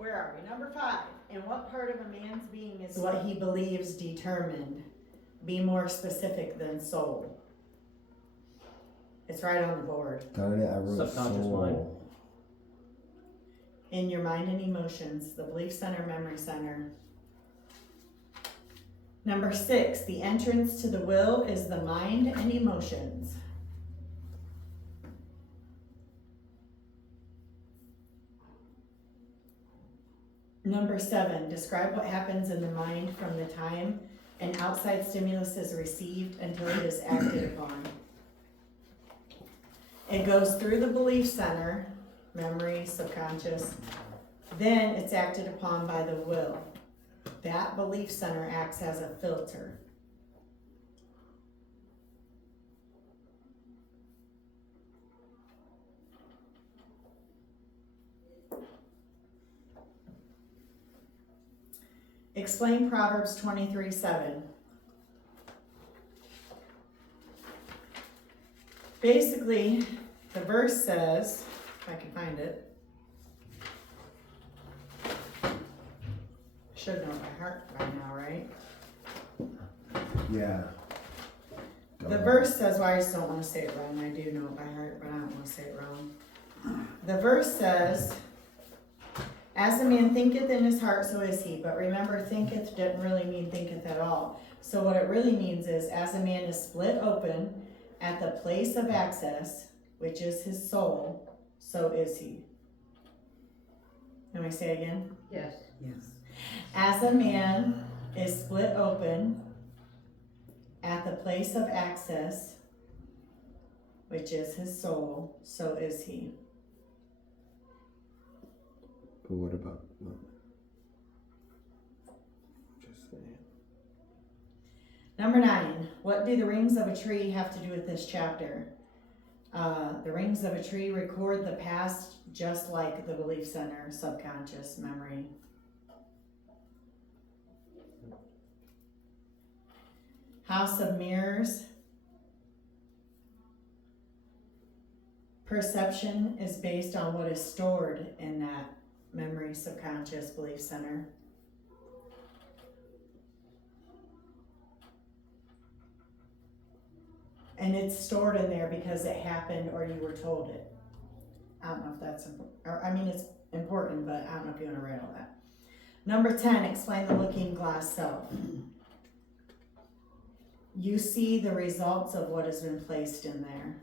Where are we? Number 5. And what part of a man's being is what he believes determined? Be more specific than soul. It's right on the board. Got it. I wrote Subconscious soul. mind. In your mind and emotions, the belief center, memory center. Number 6, the entrance to the will is the mind and emotions. Number 7, describe what happens in the mind from the time an outside stimulus is received until it is acted upon. It goes through the belief center, memory, subconscious, then it's acted upon by the will. That belief center acts as a filter. Explain Proverbs 23:7. Basically, the verse says, if I can find it, should know by heart by now, right? Yeah. The verse says, well, I just don't want to say it wrong. I do know it by heart, but I don't want to say it wrong. The verse says, as a man thinketh in his heart, so is he. But remember, thinketh doesn't really mean thinketh at all. So what it really means is, as a man is split open at the place of access, which is his soul, so is he. Can I say again? Yes. Yes. As a man is split open at the place of access, which is his soul, so is he. But what about? No. Just saying. Number 9, what do the rings of a tree have to do with this chapter? The rings of a tree record the past just like the belief center, subconscious memory. House of mirrors. Perception is based on what is stored in that memory, subconscious, belief center. And it's stored in there because it happened or you were told it. I don't know if that's important, or I mean it's important, but I don't know if you want to write all that. Number 10, explain the looking glass self. You see the results of what has been placed in there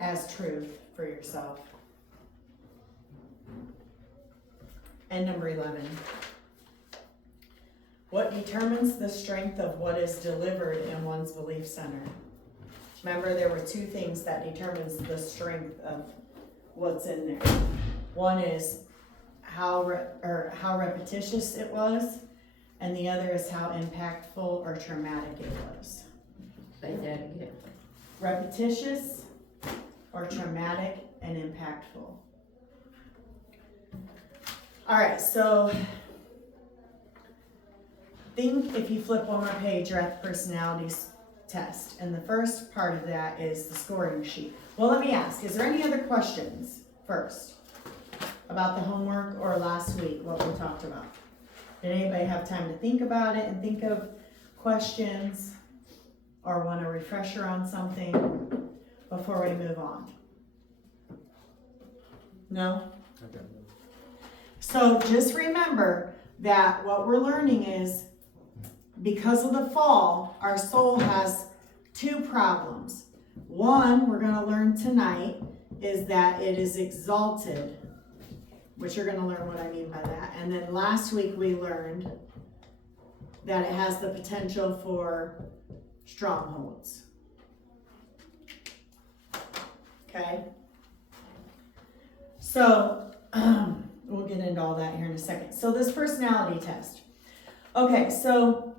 as truth for yourself. And number 11, what determines the strength of what is delivered in one's belief center? Remember, there were 2 things that determines the strength of what's in there. One is how repetitious it was, and the other is how impactful or traumatic it was. Say that again. Repetitious or traumatic and impactful. All right, so think if you flip one more page, you're at the personalities test. And the first part of that is the scoring sheet. Well, let me ask, is there any other questions first about the homework or last week, what we talked about? Did anybody have time to think about it and think of questions or want a refresher on something before we move on? No? Okay. So just remember that what we're learning is because of the fall, our soul has 2 problems. One, we're going to learn tonight, is that it is exalted, which you're going to learn what I mean by that. And then last week we learned that it has the potential for strongholds. Okay? So, we'll get into all that here in a second. So this personality test. Okay, so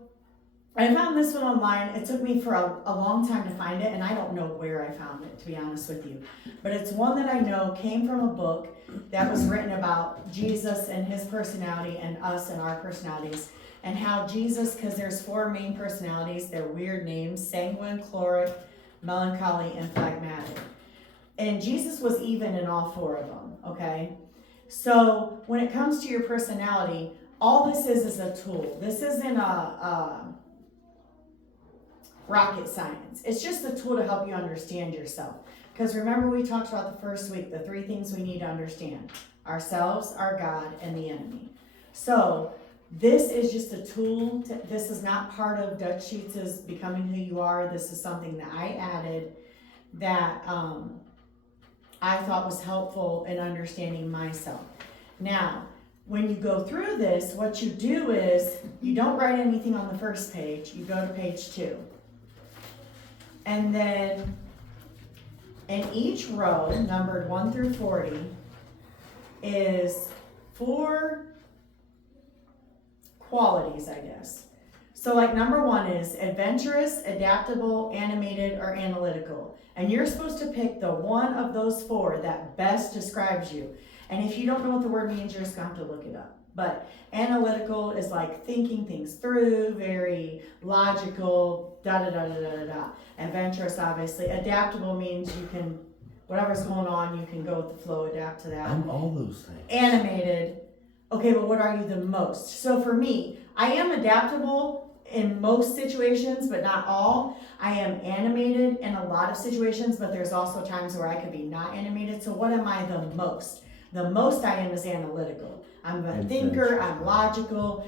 I found this one online. It took me for a long time to find it, and I don't know where I found it, to be honest with you. But it's one that I know came from a book that was written about Jesus and his personality and us and our personalities. And how Jesus, because there's 4 main personalities, they're weird names: sanguine, choleric, melancholy, and phlegmatic. And Jesus was even in all 4 of them, okay? So when it comes to your personality, all this is a tool. This isn't a rocket science. It's just a tool to help you understand yourself. Because remember, we talked about the first week, the 3 things we need to understand: ourselves, our God, and the enemy. So this is just a tool. This is not part of Dutch Sheets' Becoming Who You Are. This is something that I added that I thought was helpful in understanding myself. Now, when you go through this, what you do is you don't write anything on the first page. You go to page 2. And then in each row, numbered 1 through 40, is 4 qualities, I guess. So like number 1 is adventurous, adaptable, animated, or analytical. And you're supposed to pick the one of those 4 that best describes you. And if you don't know what the word means, you're just gonna have to look it up. But analytical is like thinking things through, very logical, da-da-da-da-da-da. Adventurous, obviously. Adaptable means you can, whatever's going on, you can go with the flow, adapt to that. I'm all those things. Animated. Okay, but what are you the most? So for me, I am adaptable in most situations, but not all. I am animated in a lot of situations, but there's also times where I could be not animated. So what am I the most? The most I am is analytical. I'm a thinker, I'm logical.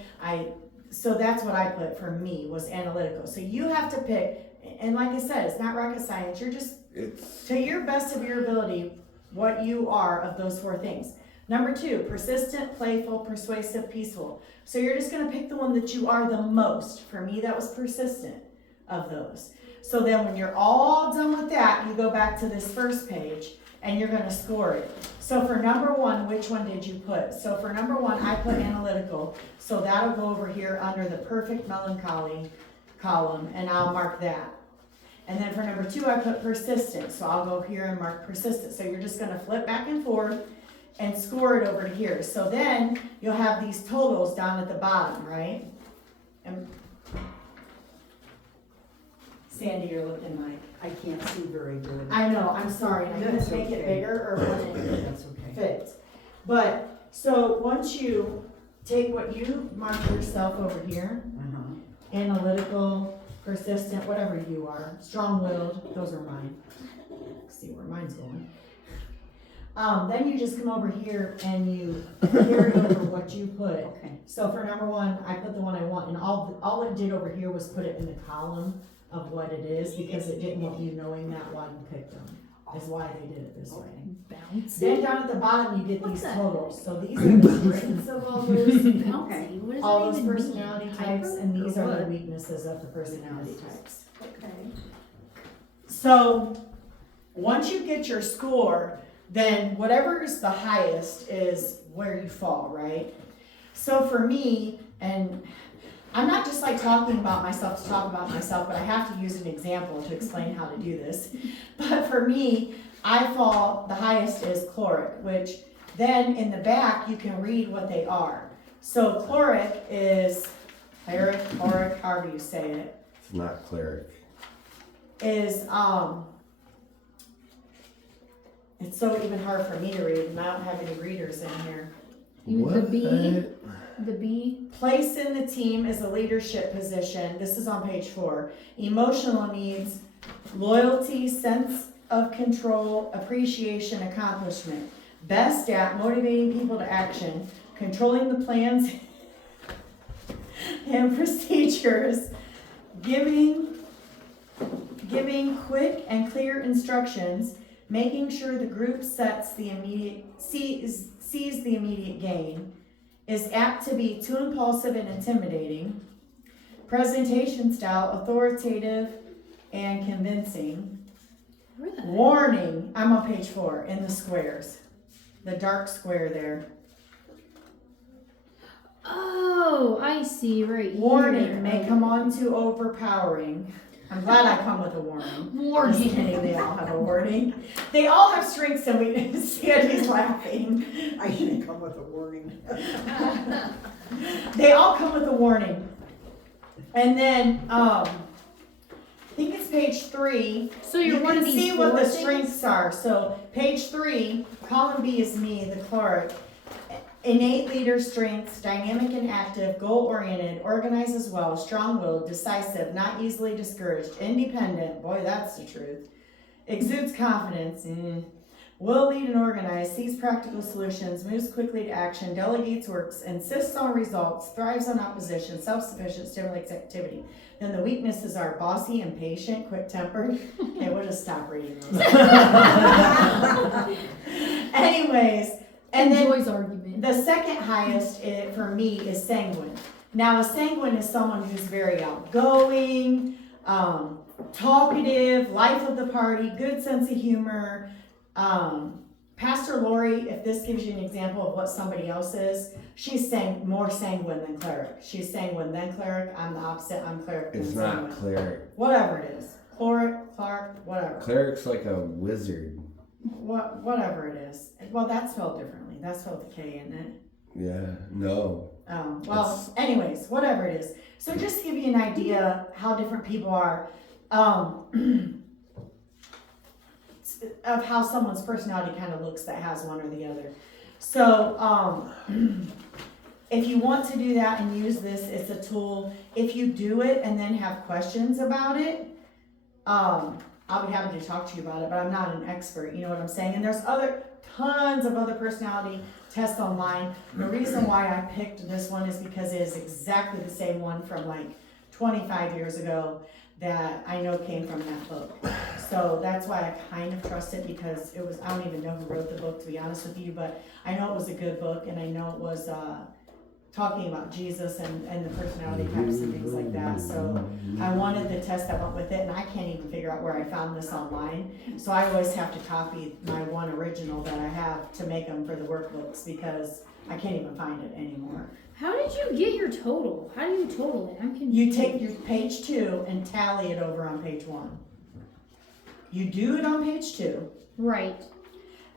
So that's what I put for me, was analytical. So you have to pick, and like I said, it's not rocket science. You're just, to your best of your ability, what you are of those 4 things. Number 2, persistent, playful, persuasive, peaceful. So you're just gonna pick the one that you are the most. For me, that was persistent of those. So then when you're all done with that, you go back to this first page and you're gonna score it. So for number 1, which one did you put? So for number 1, I put analytical. So that'll go over here under the perfect melancholy column, and I'll mark that. And then for number 2, I put persistent. So I'll go here and mark persistent. So you're just gonna flip back and forth and score it over to here. So then you'll have these totals down at the bottom, right? And Sandy, you're looking like. I can't see very good. I know, I'm sorry. I couldn't That's make it okay. bigger or when it That's okay. fits. But, so once you take what you mark yourself over here, analytical, persistent, whatever you are, strong-willed, those are mine. Let's see where mine's going. Then you just come over here and you carry over what you put. Okay. So for number 1, I put the one I want, and all it did over here was put it in the column of what it is, because it didn't want you knowing that while you picked them. Is why they did it this way. Bouncy. Then down at the bottom, you get What's these that? totals. So these are the strengths of all those, Bouncy. What does all that those even personality mean? types, Hyper and these or are the what? weaknesses of the personality types. Okay. So once you get your score, then whatever is the highest is where you fall, right? So for me, and I'm not just like talking about myself to talk about myself, but I have to use an example to explain how to do this. But for me, I fall, the highest is chloric, which then in the back you can read what they are. So chloric is, chloric, however you say it, It's not cleric. is, it's so even hard for me to read, and I don't have any readers in here. The B? The B? Place in the team is a leadership position. This is on page 4. Emotional needs, loyalty, sense of control, appreciation, accomplishment. Best at motivating people to action, controlling the plans and procedures, giving quick and clear instructions, making sure the group sees the immediate gain, is apt to be too impulsive and intimidating, presentation style, authoritative and convincing, Where the heck? warning, I'm on page 4, in the squares, the dark square there. Oh, I see, right here. Warning may come on too overpowering. I'm glad I come with a warning. Just Warning. kidding, they all have a warning. They all have strengths and weaknesses. Sandy's laughing. I should come with a warning. They all come with a warning. And then, I think it's page 3. So you're one of these You can see what four the things? strengths are. So page 3, column B is me, the chloric. Innate leader strengths, dynamic and active, goal-oriented, organizes well, strong-willed, decisive, not easily discouraged, independent, boy, that's the truth, exudes confidence, will lead and organize, sees practical solutions, moves quickly to action, delegates works, insists on results, thrives on opposition, self-sufficient, stimulates activity. Then the weaknesses are bossy, impatient, quick-tempered. Okay, we'll just stop reading those. Anyways, and then Enjoys argument. the second highest for me is sanguine. Now, a sanguine is someone who's very outgoing, talkative, life of the party, good sense of humor. Pastor Lori, if this gives you an example of what somebody else is, she's more sanguine than cleric. She's sanguine than cleric. I'm the opposite. I'm cleric than It's sanguine. not cleric. Whatever it is. Cleric, Clark, whatever. Cleric's like a wizard. Whatever it is. Well, that's spelled differently. That's spelled with a K, isn't it? Yeah, no. Well, anyways, whatever it is. So just to give you an idea how different people are, of how someone's personality kind of looks that has one or the other. So, if you want to do that and use this, it's a tool. If you do it and then have questions about it, I'll be happy to talk to you about it, but I'm not an expert, you know what I'm saying? And there's tons of other personality tests online. The reason why I picked this one is because it is exactly the same one from like 25 years ago that I know came from that book. So that's why I kind of trust it, because it was, I don't even know who wrote the book, to be honest with you, but I know it was a good book, and I know it was talking about Jesus and the personality types and things like that. So I wanted the test that went with it, and I can't even figure out where I found this online. So I always have to copy my one original that I have to make them for the workbooks, because I can't even find it anymore. How did you get your total? How do you total it? I'm confused. You take your page 2 and tally it over on page 1. You do it on page 2. Right.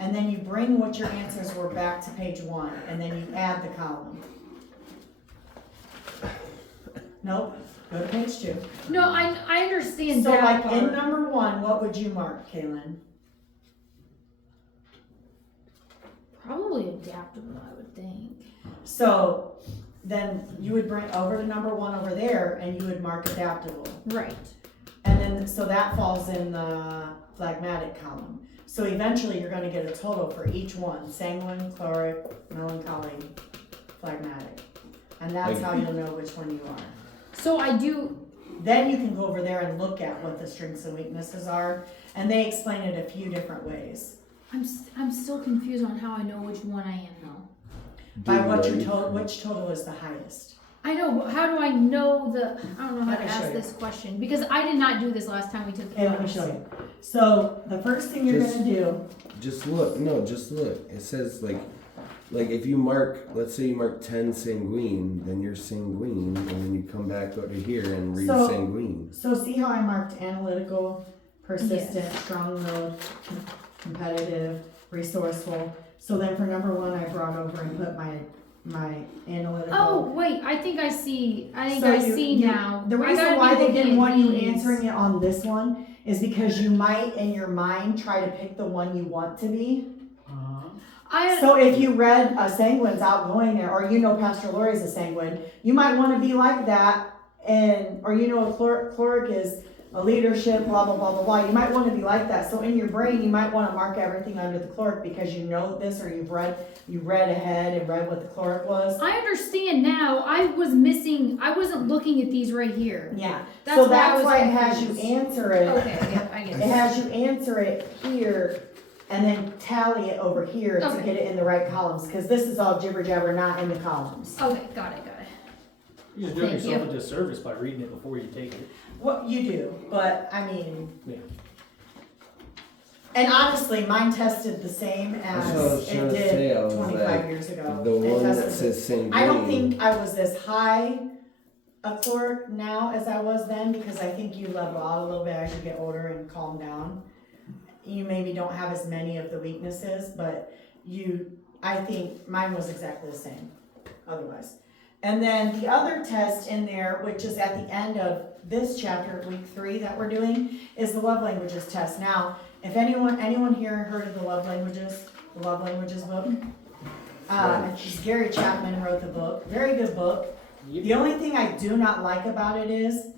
And then you bring what your answers were back to page 1, and then you add the column. Nope, go to page 2. No, I understand So that like part. in number 1, what would you mark, Kaylin? Probably adaptable, I would think. So then you would bring over to number 1 over there, and you would mark adaptable. Right. And then, so that falls in the phlegmatic column. So eventually you're gonna get a total for each one: sanguine, chloric, melancholy, phlegmatic. And that's how you'll know which one you are. So I do. Then you can go over there and look at what the strengths and weaknesses are, and they explain it a few different ways. I'm still confused on how I know which one I am though. By what your total, which total is the highest? I know, but how do I know I don't know how Let to me show ask you. this question, because I did not do this last time we took the Okay, let me class. show you. So the first thing you're Just- gonna do, Just look. No, just look. It says like if you mark, let's say you mark 10 sanguine, then you're sanguine, and then you come back over here and read So- sanguine. so see how I marked analytical, persistent, Yes. strong-willed, competitive, resourceful. So then for number 1, I brought over and put my analytical. Oh wait, I think I see. So I see you- now. The I reason gotta why be they looking didn't at want you these. answering it on this one is because you might in your mind try to pick the one you want to be. So if you read a sanguine's outgoing, or you know Pastor Lori's a sanguine, you might want to be like that, or you know a cleric is a leadership, blah, blah, blah, blah, blah. You might want to be like that. So in your brain, you might want to mark everything under the cleric because you know this, or you read ahead and read what the cleric was. I understand now. I wasn't looking at these right here. Yeah. That's So why I that's was why it has you confused. answer it. Okay, yeah, I get It it. has you answer it here and then tally it over here to Okay. get it in the right columns, because this is all jibber jabber, not in the columns. Okay, got it. You're just doing Thank yourself you. a disservice by reading it before you take it. What you do, but I mean, Yeah. and honestly, mine tested the same That's what I was as trying it to say. I did was 25 like, years ago. the It one that tested- says sanguine. I don't think I was as high a cleric now as I was then, because I think you level out a little bit as you get older and calm down. You maybe don't have as many of the weaknesses, but I think mine was exactly the same otherwise. And then the other test in there, which is at the end of this chapter, week 3 that we're doing, is the love languages test. Now, if anyone here heard of the love languages book? It's Gary Chapman wrote the book. Very good book. Yep. The only thing I do not like about it is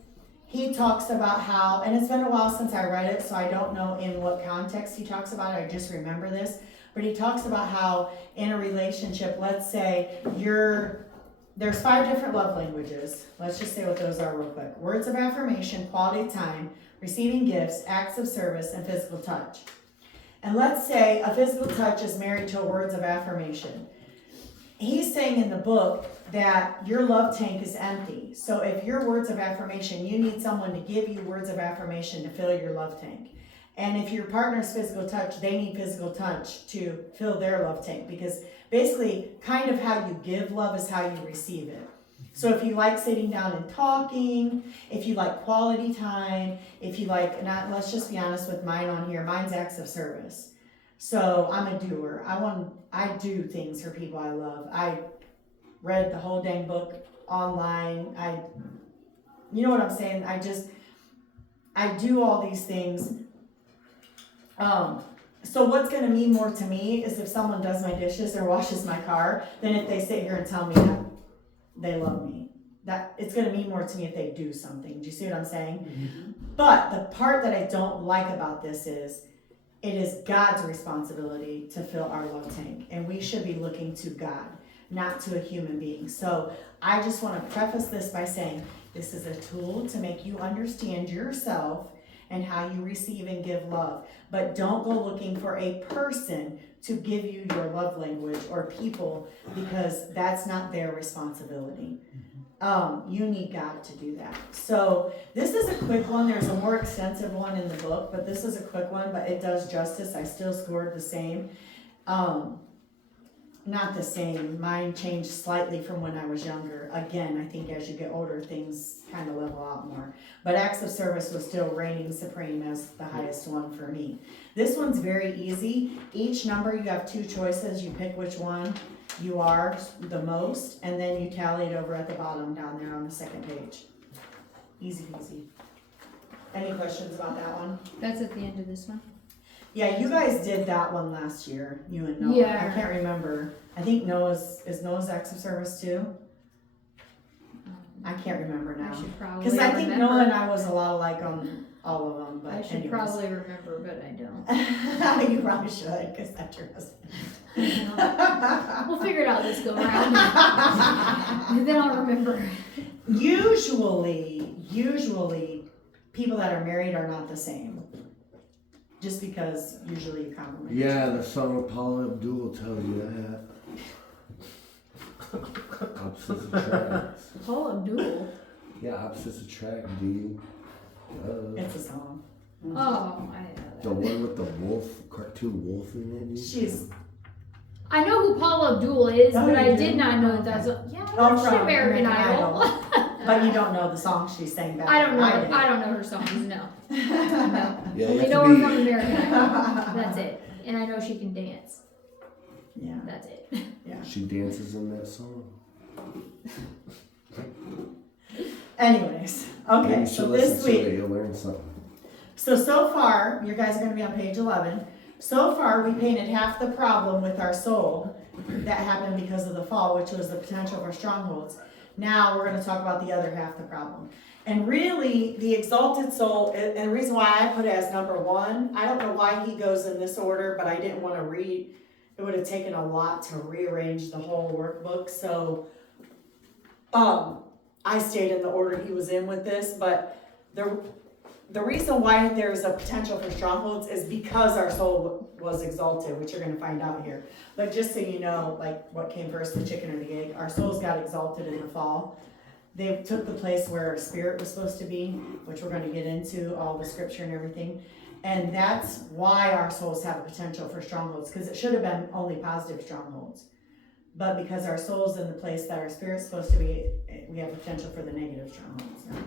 he talks about how, and it's been a while since I read it, so I don't know in what context he talks about it. I just remember this. But he talks about how in a relationship, let's say there's 5 different love languages. Let's just say what those are real quick. Words of affirmation, quality time, receiving gifts, acts of service, and physical touch. And let's say a physical touch is married to a words of affirmation. He's saying in the book that your love tank is empty. So if your words of affirmation, you need someone to give you words of affirmation to fill your love tank. And if your partner's physical touch, they need physical touch to fill their love tank, because basically kind of how you give love is how you receive it. So if you like sitting down and talking, if you like quality time, if you like, not, let's just be honest with mine on here, mine's acts of service. So I'm a doer. I do things for people I love. I read the whole dang book online. You know what I'm saying? I do all these things. So what's going to mean more to me is if someone does my dishes or washes my car than if they sit here and tell me that they love me. That it's going to mean more to me if they do something. Do you see what I'm saying? Mm-hmm. But the part that I don't like about this is it is God's responsibility to fill our love tank, and we should be looking to God, not to a human being. So I just want to preface this by saying this is a tool to make you understand yourself and how you receive and give love. But don't go looking for a person to give you your love language or people, because that's not their responsibility. You need God to do that. So this is a quick one. There's a more extensive one in the book, but this is a quick one, but it does justice. I still scored the same. Not the same. Mine changed slightly from when I was younger. Again, I think as you get older, things kind of level out more. But acts of service was still reigning supreme as the highest one for me. This one's very easy. Each number, you have 2 choices. You pick which one you are the most, and then you tally it over at the bottom down there on the second page. Easy peasy. Any questions about that one? That's at the end of this one. Yeah, you guys did that one last year, you and Noah. Yeah. I can't remember. I think Noah's acts of service too? I can't remember now. I should probably Because I think remember. Noah and I was a lot alike on all of them, but I should anyways. probably remember, but I don't. You probably should, because that's your husband. We'll figure it out this go around. And then I'll remember. Usually, people that are married are not the same. Just because usually you compliment. Yeah, the song of Paula Abdul tells you that. Opposites attract. Paul Abdul. Yeah, opposites attract, dude. It's a song. Oh, I know The that. one with the wolf, cartoon wolf in it. Dude. I know who Paul Abdul is, Oh, but I you did do? not know that that's a, yeah, I Oh, watched from American Idol. But you don't know the song she sang back I don't know. then. I don't know her songs. No, no. Yeah, you Only have know to her be. from American Idol. That's it. And I know she can dance. Yeah, That's it. yeah. She dances in that song. Anyways, okay, Maybe you so should this listen to it. week, You'll learn something. so far, you guys are gonna be on page 11. So far, we painted half the problem with our soul that happened because of the fall, which was the potential for strongholds. Now, we're gonna talk about the other half the problem. And really, the exalted soul, and the reason why I put it as number 1, I don't know why he goes in this order, but I didn't wanna read, it would have taken a lot to rearrange the whole workbook, so, I stayed in the order he was in with this, but the reason why there's a potential for strongholds is because our soul was exalted, which you're going to find out here. But just so you know, like what came first, the chicken or the egg, our souls got exalted in the fall. They took the place where our spirit was supposed to be, which we're going to get into, all the scripture and everything. And that's why our souls have a potential for strongholds, because it should have been only positive strongholds. But because our soul's in the place that our spirit's supposed to be, we have potential for the negative strongholds. Right?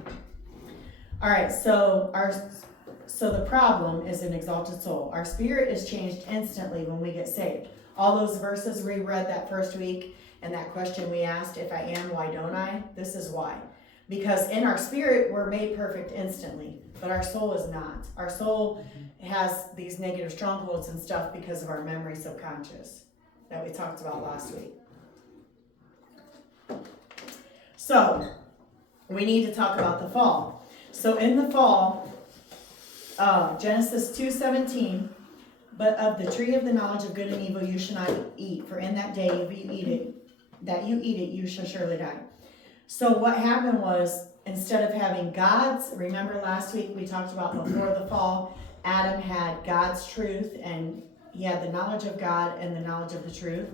All right, so the problem is an exalted soul. Our spirit is changed instantly when we get saved. All those verses we read that first week and that question we asked, if I am, why don't I? This is why. Because in our spirit, we're made perfect instantly, but our soul is not. Our soul has these negative strongholds and stuff because of our memory subconscious. that we talked about last week. So, we need to talk about the fall. So in the fall, Genesis 2:17, but of the tree of the knowledge of good and evil you shall not eat, for in that day if you eat it, you shall surely die. So what happened was, instead of having God's, remember last week we talked about before the fall, Adam had God's truth and he had the knowledge of God and the knowledge of the truth.